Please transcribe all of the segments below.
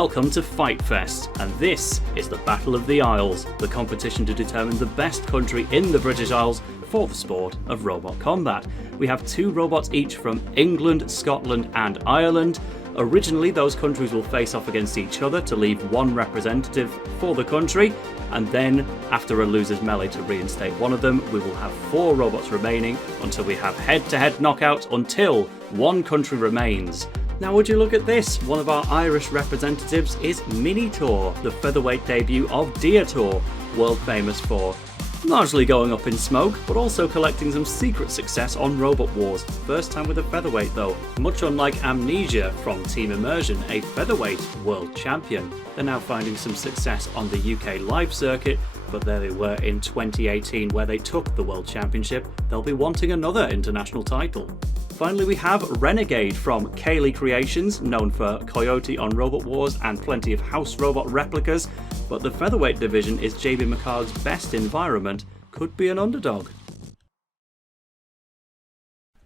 Welcome to FightFest, and this is the Battle of the Isles, the competition to determine the best country in the British Isles for the sport of robot combat. We have 2 robots each from England, Scotland and Ireland. Originally, those countries will face off against each other to leave 1 representative for the country, and then, after a loser's melee to reinstate one of them, we will have 4 robots remaining until we have head-to-head knockouts until 1 country remains. Now would you look at this, one of our Irish representatives is Minotaur, the featherweight debut of Drivetrain, world famous for largely going up in smoke, but also collecting some secret success on Robot Wars. First time with a featherweight though. Much unlike Amnesia from Team Immersion, a featherweight world champion. They're now finding some success on the UK live circuit, but there they were in 2018 where they took the world championship. They'll be wanting another international title. Finally, we have Renegade from Kaylee Creations, known for Coyote on Robot Wars and plenty of house robot replicas, but the featherweight division is JB McHarg's best environment, could be an underdog.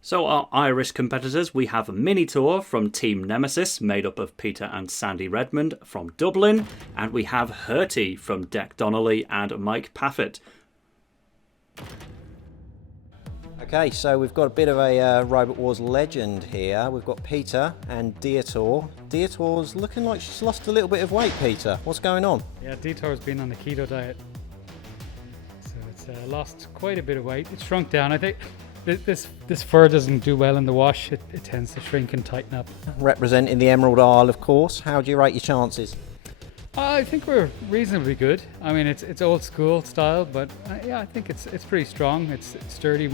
So our Irish competitors, we have Minotaur from Team Nemesis, made up of Peter and Sandy Redmond from Dublin, and we have Hurty from Dec Donnelly and Mike Paffett. Okay, so we've got a bit of a Robot Wars legend here. We've got Peter and Drivetrain. Drivetrain's looking like she's lost a little bit of weight, Peter. What's going on? Yeah, Drivetrain's been on the keto diet. So it's lost quite a bit of weight. It's shrunk down. I think this fur doesn't do well in the wash. It tends to shrink and tighten up. Representing the Emerald Isle, of course. How do you rate your chances? I think we're reasonably good. I mean, it's old school style, but yeah, I think it's pretty strong. It's sturdy.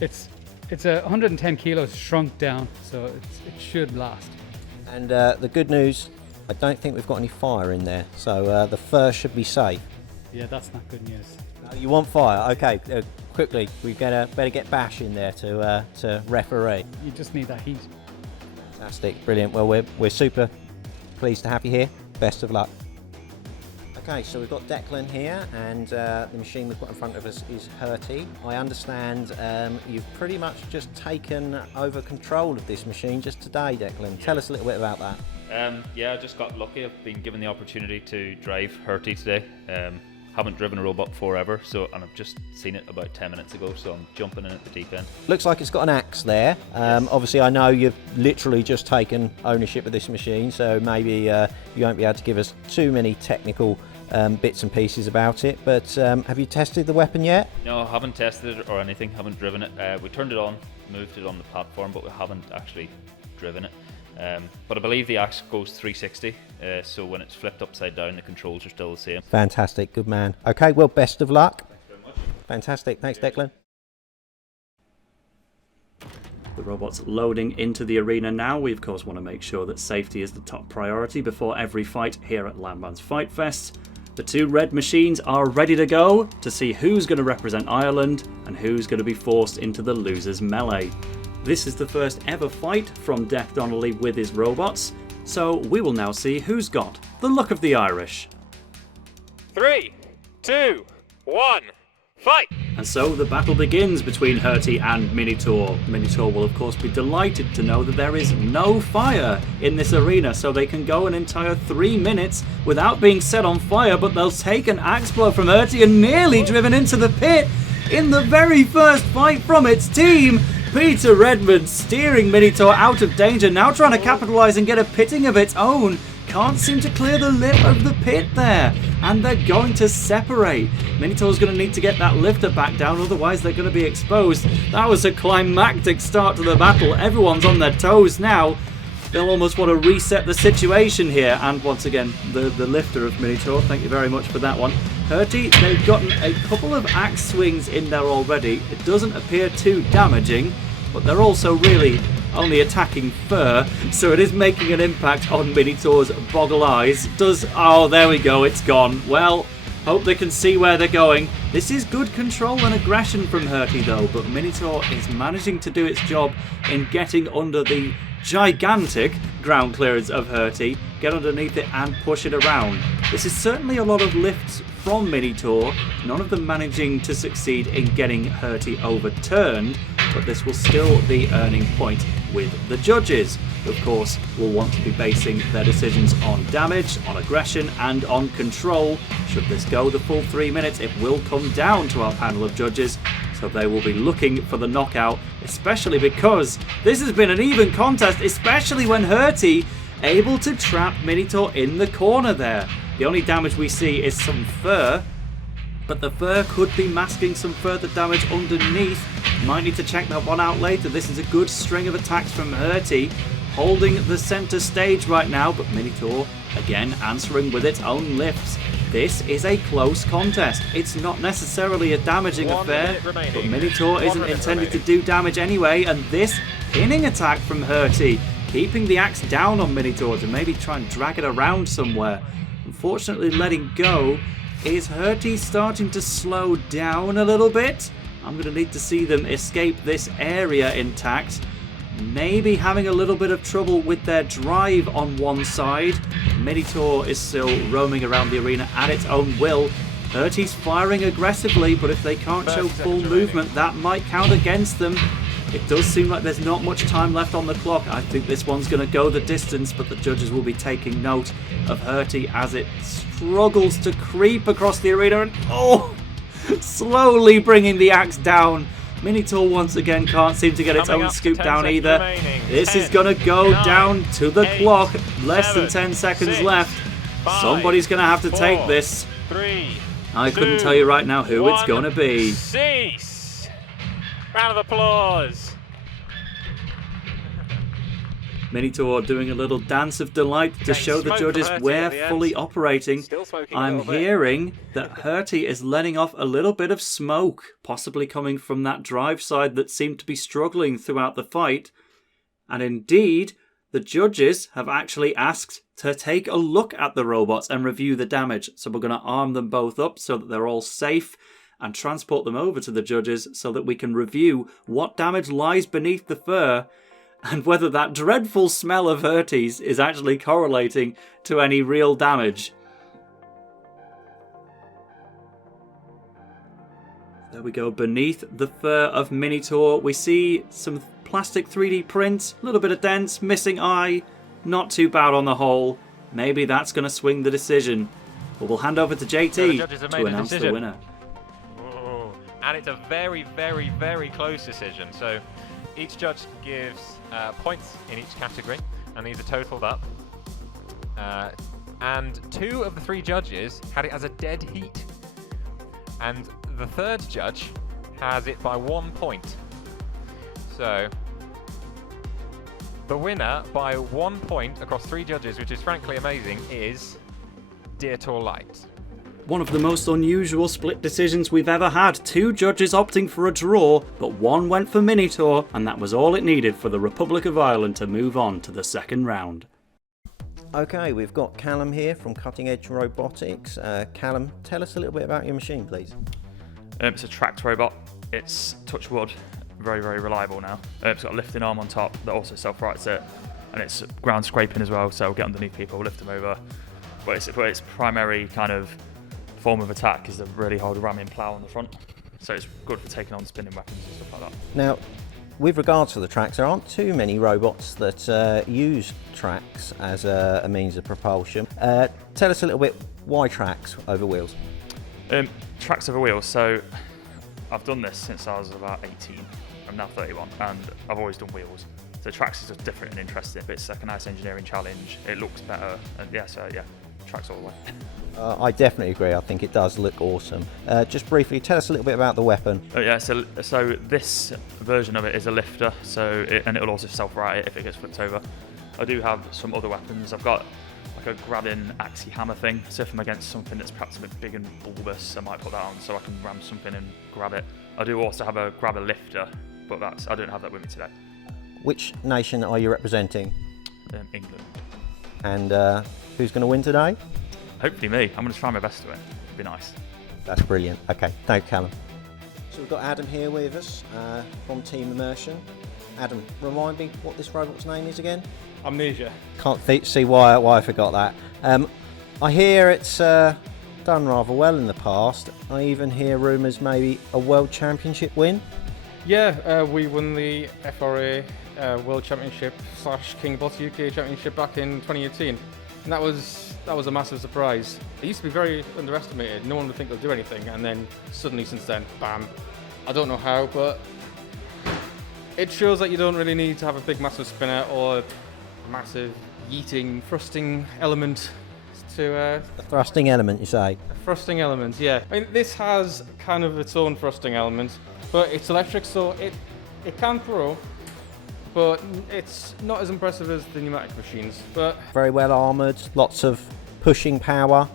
It's 110 kilos shrunk down, so it should last. And the good news, I don't think we've got any fire in there, so the fur should be safe. Yeah, that's not good news. You want fire? Okay, quickly, we better get Bash in there to referee. You just need that heat. Fantastic, brilliant. Well, we're super pleased to have you here. Best of luck. Okay, so we've got Declan here, and the machine we've got in front of us is Hurty. I understand you've pretty much just taken over control of this machine just today, Declan. Tell us a little bit about that. Yeah, I just got lucky. I've been given the opportunity to drive Hurty today. Haven't driven a robot before ever, and I've just seen it about 10 minutes ago, so I'm jumping in at the deep end. Looks like it's got an axe there. Yes. Obviously, I know you've literally just taken ownership of this machine, so maybe you won't be able to give us too many technical bits and pieces about it, but have you tested the weapon yet? No, I haven't tested it or anything, haven't driven it. We turned it on, moved it on the platform, but we haven't actually driven it. But I believe the axe goes 360, so when it's flipped upside down, the controls are still the same. Fantastic, good man. Okay, well, best of luck. Thanks very much. Fantastic, thanks, Declan. The robot's loading into the arena now. We of course want to make sure that safety is the top priority before every fight here at Labman's FightFest. The 2 red machines are ready to go to see who's going to represent Ireland and who's going to be forced into the loser's melee. This is the first ever fight from Dec Donnelly with his robots, so we will now see who's got the luck of the Irish. 3, 2, 1, fight! And so the battle begins between Hurty and Minotaur. Minotaur will of course be delighted to know that there is no fire in this arena, so they can go an entire 3 minutes without being set on fire, but they'll take an axe blow from Hurty and nearly driven into the pit in the very first fight from its team. Peter Redmond steering Minotaur out of danger, now trying to capitalise and get a pitting of its own. Can't seem to clear the lip of the pit there, and they're going to separate. Minotaur's going to need to get that lifter back down, otherwise they're going to be exposed. That was a climactic start to the battle. Everyone's on their toes now. They'll almost want to reset the situation here, and once again, the lifter of Minotaur, thank you very much for that one. Hurty, they've gotten a couple of axe swings in there already. It doesn't appear too damaging, but they're also really only attacking fur, so it is making an impact on Minotaur's boggle eyes. Oh, there we go, it's gone. Well, hope they can see where they're going. This is good control and aggression from Hurty though, but Minotaur is managing to do its job in getting under the gigantic ground clearance of Hurty, get underneath it and push it around. This is certainly a lot of lifts from Minotaur, none of them managing to succeed in getting Hurty overturned, but this will still be earning point with the judges. of course, will want to be basing their decisions on damage, on aggression, and on control. Should this go the full 3 minutes, it will come down to our panel of judges, so they will be looking for the knockout, especially because this has been an even contest, especially when Hurty able to trap Minotaur in the corner there. The only damage we see is some fur, but the fur could be masking some further damage underneath. Might need to check that one out later. This is a good string of attacks from Hurty, holding the center stage right now, but Minotaur again answering with its own lifts. This is a close contest. It's not necessarily a damaging affair, but Minotaur isn't intended to do damage anyway, and this pinning attack from Hurty, keeping the axe down on Minotaur to maybe try and drag it around somewhere. Unfortunately letting go. Is Hurty starting to slow down a little bit? I'm going to need to see them escape this area intact. Maybe having a little bit of trouble with their drive on one side. Minotaur is still roaming around the arena at its own will. Hurty's firing aggressively, but if they can't show full movement, that might count against them. It does seem like there's not much time left on the clock. I think this one's going to go the distance, but the judges will be taking note of Hurty as it struggles to creep across the arena and slowly bringing the axe down. Minotaur once again can't seem to get its own scoop down either. This is going to go down to the clock. Less than 10 seconds left. Somebody's going to have to take this. I couldn't tell you right now who it's going to be. Cease! Round of applause. Minotaur doing a little dance of delight to show the judges we're fully operating. I'm hearing that Hurty is letting off a little bit of smoke, possibly coming from that drive side that seemed to be struggling throughout the fight. And indeed, the judges have actually asked to take a look at the robots and review the damage. So we're going to arm them both up so that they're all safe and transport them over to the judges so that we can review what damage lies beneath the fur and whether that dreadful smell of Hurty's is actually correlating to any real damage. There we go, beneath the fur of Minotaur we see some plastic 3D print, a little bit of dents, missing eye, not too bad on the whole. Maybe that's going to swing the decision. But we'll hand over to JT to announce the winner. Ooh, and it's a very, very, very close decision. So each judge gives points in each category, and these are totaled up. And 2 of the 3 judges had it as a dead heat. And the 3rd judge has it by 1 point. So the winner by 1 point across 3 judges, which is frankly amazing, is Deartor Light. One of the most unusual split decisions we've ever had. 2 judges opting for a draw, but 1 went for Minotaur, and that was all it needed for the Republic of Ireland to move on to the second round. Okay, we've got Callum here from Cutting Edge Robotics. Callum, tell us a little bit about your machine, please. It's a tracked robot. It's touch wood, very, very reliable now. It's got a lifting arm on top that also self-rights it, and it's ground scraping as well, so we'll get underneath people, lift them over. But its primary kind of form of attack is a really hard ramming plough on the front, so it's good for taking on spinning weapons and stuff like that. Now, with regards to the tracks, there aren't too many robots that use tracks as a means of propulsion. Tell us a little bit, why tracks over wheels? Tracks over wheels, so I've done this since I was about 18. I'm now 31, and I've always done wheels. So tracks is just different and interesting, but it's like a nice engineering challenge. It looks better, and tracks all the way. I definitely agree. I think it does look awesome. Just briefly, tell us a little bit about the weapon. So this version of it is a lifter, and it'll also self-right it if it gets flipped over. I do have some other weapons. I've got like a grabbing axie hammer thing, so if I'm against something that's perhaps a bit big and bulbous, I might put that on so I can ram something and grab it. I do also have a grabber lifter, but I don't have that with me today. Which nation are you representing? England. And who's going to win today? Hopefully me. I'm going to try my best to win. It'd be nice. That's brilliant. Okay, thank you, Callum. So we've got Adam here with us from Team Immersion. Adam, remind me what this robot's name is again? Amnesia. Can't see why I forgot that. I hear it's done rather well in the past. I even hear rumours maybe a World Championship win. Yeah, we won the FRA World Championship / King of Bots UK Championship back in 2018. And that was a massive surprise. It used to be very underestimated. No one would think they'll do anything, and then suddenly since then, bam. I don't know how, but it shows that you don't really need to have a big massive spinner or a massive yeeting thrusting element to The thrusting element, you say? thrusting element, yeah. I mean, this has kind of its own thrusting element, but it's electric, so it can throw, but it's not as impressive as the pneumatic machines. But Very well armoured, lots of pushing power.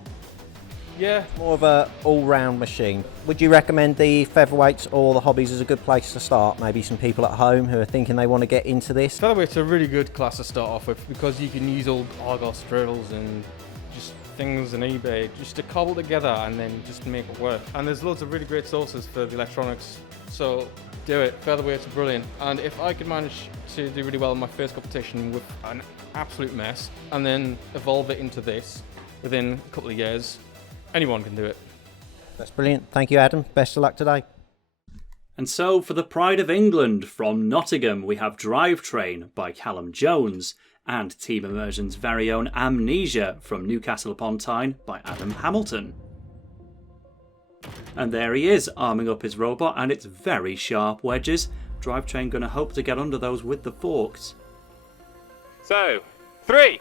yeah, More of a all-round machine. Would you recommend the featherweights or the hobbies as a good place to start? Maybe some people at home who are thinking they want to get into this. featherweight's a really good class to start off with because you can use old Argos drills and just things on eBay just to cobble together and then just make it work. And there's loads of really great sources for the electronics, so do it. Featherweight's brilliant. And if I could manage to do really well in my first competition with an absolute mess and then evolve it into this within a couple of years, anyone can do it. That's brilliant. Thank you, Adam. Best of luck today. And so, for the pride of England, from Nottingham, we have Drivetrain by Callum Jones, and Team Immersion's very own Amnesia from Newcastle upon Tyne by Adam Hamilton. And there he is, arming up his robot, and it's very sharp wedges. Drivetrain going to hope to get under those with the forks. So, 3,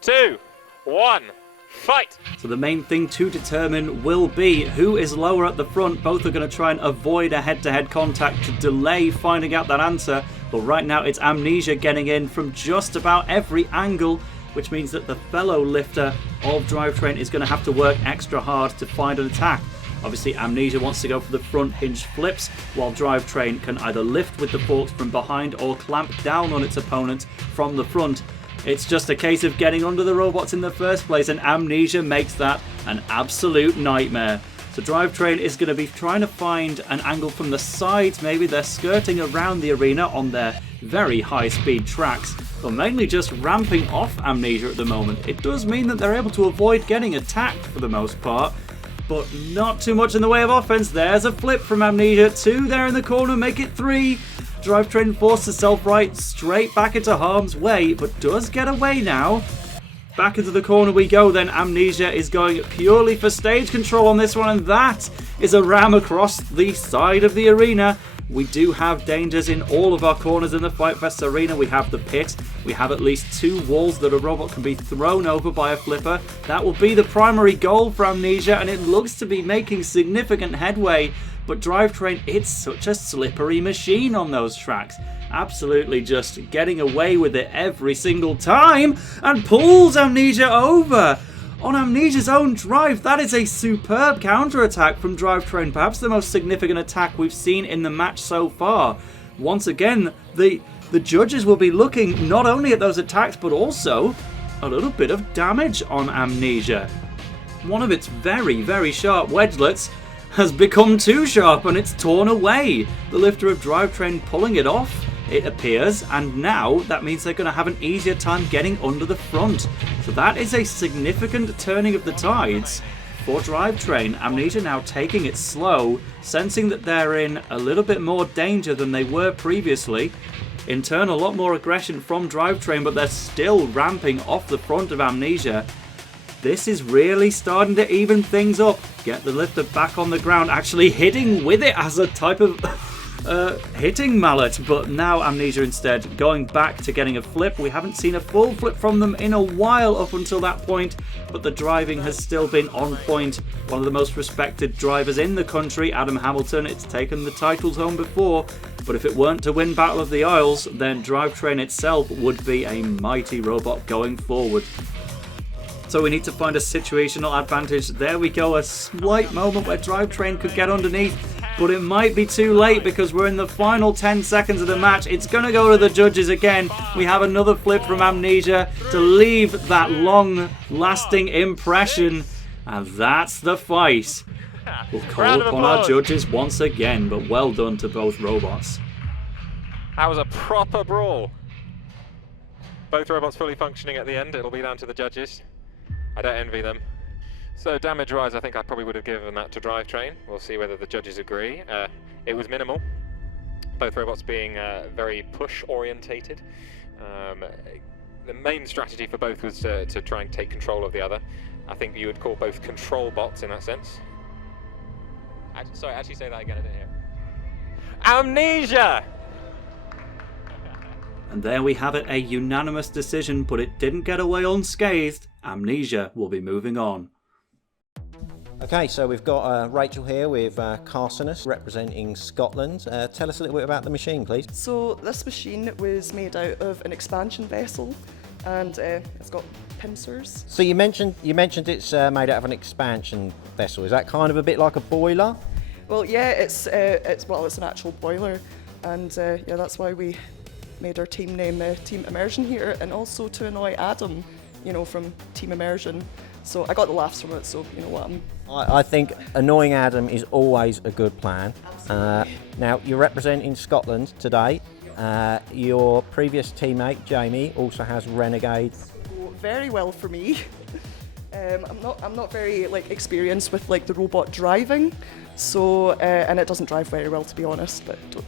2, 1, fight! So the main thing to determine will be who is lower at the front. Both are going to try and avoid a head-to-head contact to delay finding out that answer. But right now it's Amnesia getting in from just about every angle, which means that the fellow lifter of Drivetrain is going to have to work extra hard to find an attack. Obviously Amnesia wants to go for the front hinge flips, while Drivetrain can either lift with the forks from behind or clamp down on its opponent from the front. It's just a case of getting under the robots in the first place, and Amnesia makes that an absolute nightmare. So Drivetrain is going to be trying to find an angle from the sides. Maybe they're skirting around the arena on their very high-speed tracks, but mainly just ramping off Amnesia at the moment. It does mean that they're able to avoid getting attacked for the most part, but not too much in the way of offense. There's a flip from Amnesia. 2 there in the corner, make it 3. Drivetrain forced herself right straight back into harm's way, but does get away now. Back into the corner we go then. Amnesia is going purely for stage control on this one, and that is a ram across the side of the arena. We do have dangers in all of our corners in the FightFest arena. We have the pit. We have at least 2 walls that a robot can be thrown over by a flipper. That will be the primary goal for Amnesia, and it looks to be making significant headway. But Drivetrain, it's such a slippery machine on those tracks. Absolutely just getting away with it every single time, and pulls Amnesia over. On Amnesia's own drive, that is a superb counter-attack from Drivetrain, perhaps the most significant attack we've seen in the match so far. Once again, the judges will be looking not only at those attacks, but also a little bit of damage on Amnesia. One of its very, very sharp wedgelets has become too sharp and it's torn away. The lifter of Drivetrain pulling it off, it appears, and now that means they're going to have an easier time getting under the front. So that is a significant turning of the tides for Drivetrain. Amnesia now taking it slow, sensing that they're in a little bit more danger than they were previously. In turn, a lot more aggression from Drivetrain, but they're still ramping off the front of Amnesia. This is really starting to even things up. Get the lifter back on the ground, actually hitting with it as a type of hitting mallet. But now Amnesia instead going back to getting a flip. We haven't seen a full flip from them in a while up until that point, but the driving has still been on point. One of the most respected drivers in the country, Adam Hamilton. It's taken the titles home before, but if it weren't to win Battle of the Isles, then Drivetrain itself would be a mighty robot going forward. So we need to find a situational advantage. There we go, a slight moment where Drivetrain could get underneath, but it might be too late because we're in the final 10 seconds of the match. It's going to go to the judges again. We have another flip from Amnesia to leave that long-lasting impression, and that's the fight. We'll call upon our judges once again, but well done to both robots. That was a proper brawl. Both robots fully functioning at the end. It'll be down to the judges. I don't envy them. So damage-wise, I think I probably would have given that to Drivetrain. We'll see whether the judges agree. It was minimal. both robots being very push orientated. The main strategy for both was to try and take control of the other. I think you would call both control bots in that sense. Sorry, actually say that again, I didn't hear. Amnesia! And there we have it, a unanimous decision, but it didn't get away unscathed. Amnesia will be moving on. Okay, so we've got Rachel here with Carsonis representing Scotland. Tell us a little bit about the machine, please. So this machine was made out of an expansion vessel, and it's got pincers. So you mentioned it's made out of an expansion vessel. Is that kind of a bit like a boiler? Well, yeah, it's an actual boiler, and yeah, that's why we made our team name Team Immersion here, and also to annoy Adam, from Team Immersion. So I got the laughs from it, so you know what I think annoying Adam is always a good plan. Now, you're representing Scotland today. Your previous teammate, Jamie, also has Renegade. Very well for me. I'm not very experienced with the robot driving, so and it doesn't drive very well, to be honest. But don't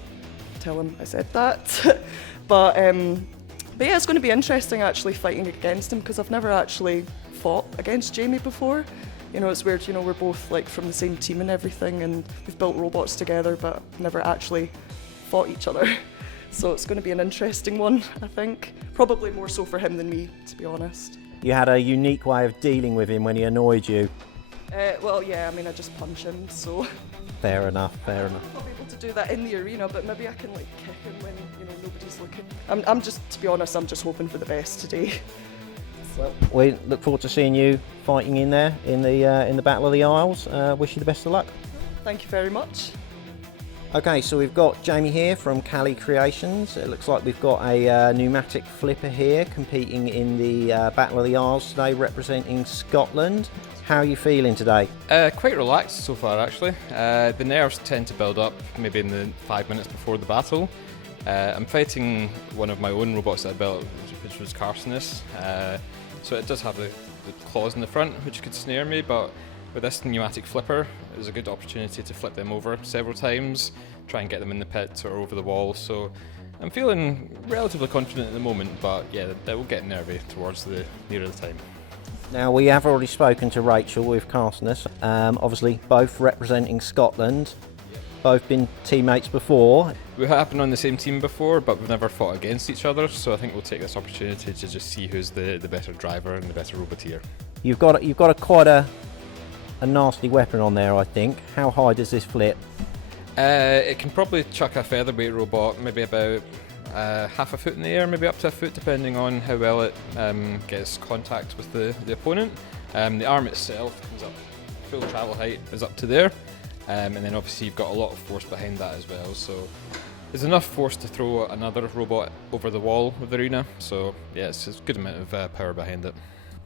tell him I said that. But yeah, it's going to be interesting actually fighting against him, because I've never actually fought against Jamie before. It's weird. We're both from the same team and everything, and we've built robots together, but never actually fought each other. So it's going to be an interesting one, I think. Probably more so for him than me, to be honest. You had a unique way of dealing with him when he annoyed you. Well, yeah, I just punch him, so... Fair enough, fair enough. I'm not able to do that in the arena, but maybe I can kick him when nobody's looking. I'm just, to be honest, I'm just hoping for the best today. Well, we look forward to seeing you fighting in there in the Battle of the Isles. Wish you the best of luck. Thank you very much. Okay, so we've got Jamie here from Cali Creations. It looks like we've got a pneumatic flipper here competing in the Battle of the Isles today, representing Scotland. How are you feeling today? Quite relaxed so far, actually. The nerves tend to build up maybe in the 5 minutes before the battle. I'm fighting one of my own robots that I built, which was Carsonis. So it does have the claws in the front, which could snare me, but with this pneumatic flipper, there's a good opportunity to flip them over several times, try and get them in the pit or over the wall. So I'm feeling relatively confident at the moment, but yeah, that will get nervy towards the nearer the time. Now, we have already spoken to Rachel with Carsonis, obviously both representing Scotland, both been teammates before. We have been on the same team before, but we've never fought against each other, so I think we'll take this opportunity to just see who's the better driver and the better roboteer. You've got quite a nasty weapon on there, I think. How high does this flip? It can probably chuck a featherweight robot maybe about half a foot in the air, maybe up to a foot, depending on how well it gets contact with the opponent. The arm itself comes up, full travel height is up to there, and then obviously you've got a lot of force behind that as well. So there's enough force to throw another robot over the wall of the arena. So yeah, it's a good amount of power behind it.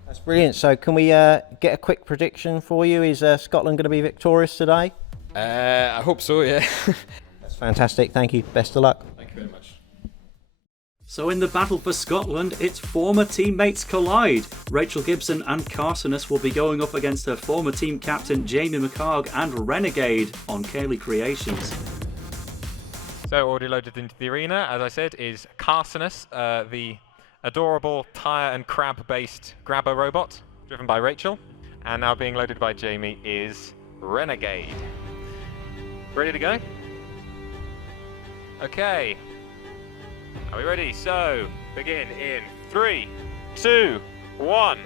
That's brilliant. So can we get a quick prediction for you? Is Scotland going to be victorious today? I hope so, yeah. That's fantastic. Thank you. Best of luck. Thank you very much. So in the battle for Scotland, its former teammates collide. Rachel Gibson and Carsonis will be going up against her former team captain Jamie McHarg and Renegade on Cayley Creations. So already loaded into the arena, as I said, is Carsonis, the adorable tyre and crab based grabber robot driven by Rachel. And now being loaded by Jamie is Renegade. Ready to go? Okay. Are we ready? So, begin in 3, 2, 1,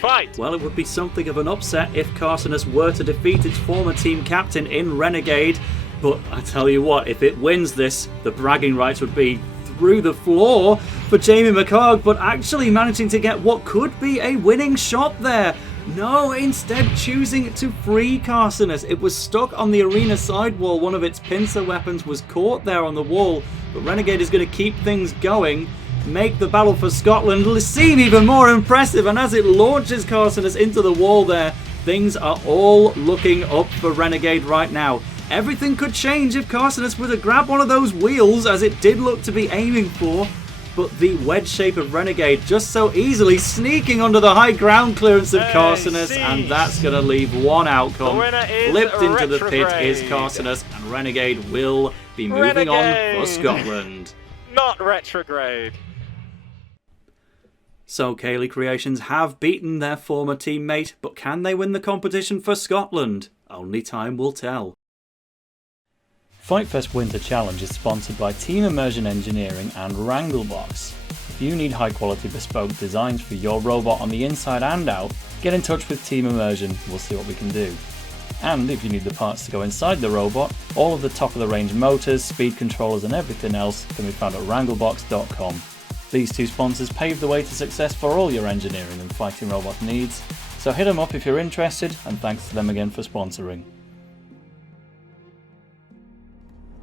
fight! Well, it would be something of an upset if Carsonis were to defeat its former team captain in Renegade, but I tell you what, if it wins this, the bragging rights would be through the floor for Jamie McHarg, but actually managing to get what could be a winning shot there. No, instead choosing to free Carsonis. It was stuck on the arena sidewall. One of its pincer weapons was caught there on the wall, but Renegade is going to keep things going, make the battle for Scotland seem even more impressive, and as it launches Carsonis into the wall there, things are all looking up for Renegade right now. Everything could change if Carsonis were to grab one of those wheels, as it did look to be aiming for, but the wedge shape of Renegade just so easily sneaking under the high ground clearance of Carsonis, and that's going to leave one outcome. Flipped into the pit is Carsonis, and Renegade will be moving on for Scotland. Not Retrograde. So Cayley Creations have beaten their former teammate, but can they win the competition for Scotland? Only time will tell. FightFest Winter Challenge is sponsored by Team Immersion Engineering and Wranglebox. If you need high quality bespoke designs for your robot on the inside and out, get in touch with Team Immersion, we'll see what we can do. And if you need the parts to go inside the robot, all of the top of the range motors, speed controllers and everything else can be found at wranglebox.com. These two sponsors pave the way to success for all your engineering and fighting robot needs, so hit them up if you're interested, and thanks to them again for sponsoring.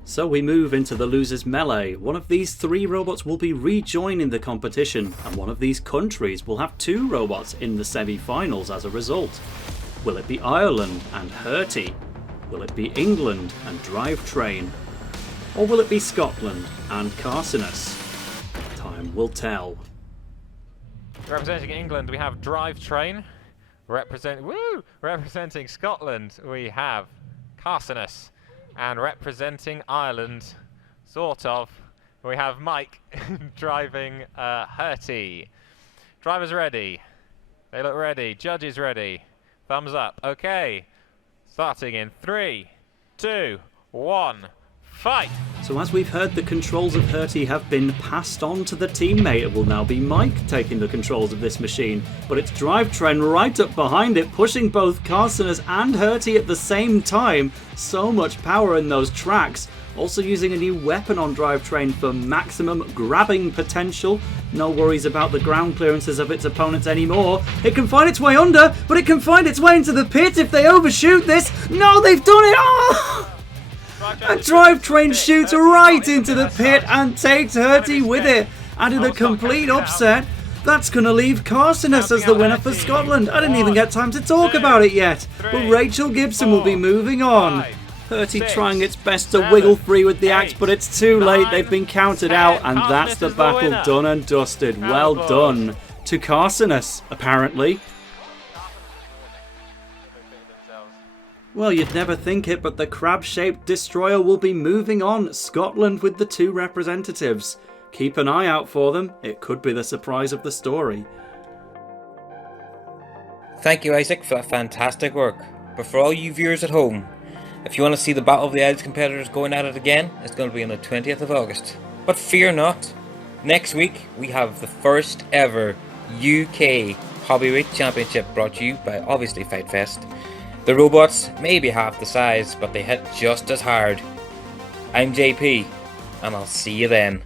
So we move into the losers melee. One of these 3 robots will be rejoining the competition, and one of these countries will have 2 robots in the semi-finals as a result. Will it be Ireland and Herty? Will it be England and Drivetrain? Or will it be Scotland and Carsonis? Time will tell. Representing England, we have Drivetrain. Representing Scotland, we have Carsonis. And representing Ireland, sort of, we have Mike driving Herty. Drivers ready. They look ready. Judges ready. Thumbs up. Okay. Starting in 3, 2, 1. Fight! So as we've heard, the controls of Herty have been passed on to the teammate. It will now be Mike taking the controls of this machine, but it's Drivetrain right up behind it, pushing both Carsonis and Herty at the same time. So much power in those tracks. Also using a new weapon on Drivetrain for maximum grabbing potential. No worries about the ground clearances of its opponents anymore. It can find its way under, but it can find its way into the pit if they overshoot this. No, they've done it! Oh! A Drivetrain shoots right into the pit and takes Herty with it. And in a complete upset, that's going to leave Carsonis as the winner for Scotland. I didn't even get time to talk about it yet. But Rachel Gibson will be moving on. Herty trying its best to wiggle free with the axe, but it's too late. They've been counted out, and that's the battle done and dusted. Well done to Carsonis, apparently. Well, you'd never think it, but the crab-shaped destroyer will be moving on. Scotland with the 2 representatives. Keep an eye out for them. It could be the surprise of the story. Thank you, Isaac, for that fantastic work. But for all you viewers at home, if you want to see the Battle of the Isles competitors going at it again, it's going to be on the 20th of August. But fear not. Next week, we have the first ever UK Hobbyweight Championship brought to you by, obviously, FightFest. The robots may be half the size, but they hit just as hard. I'm JP, and I'll see you then.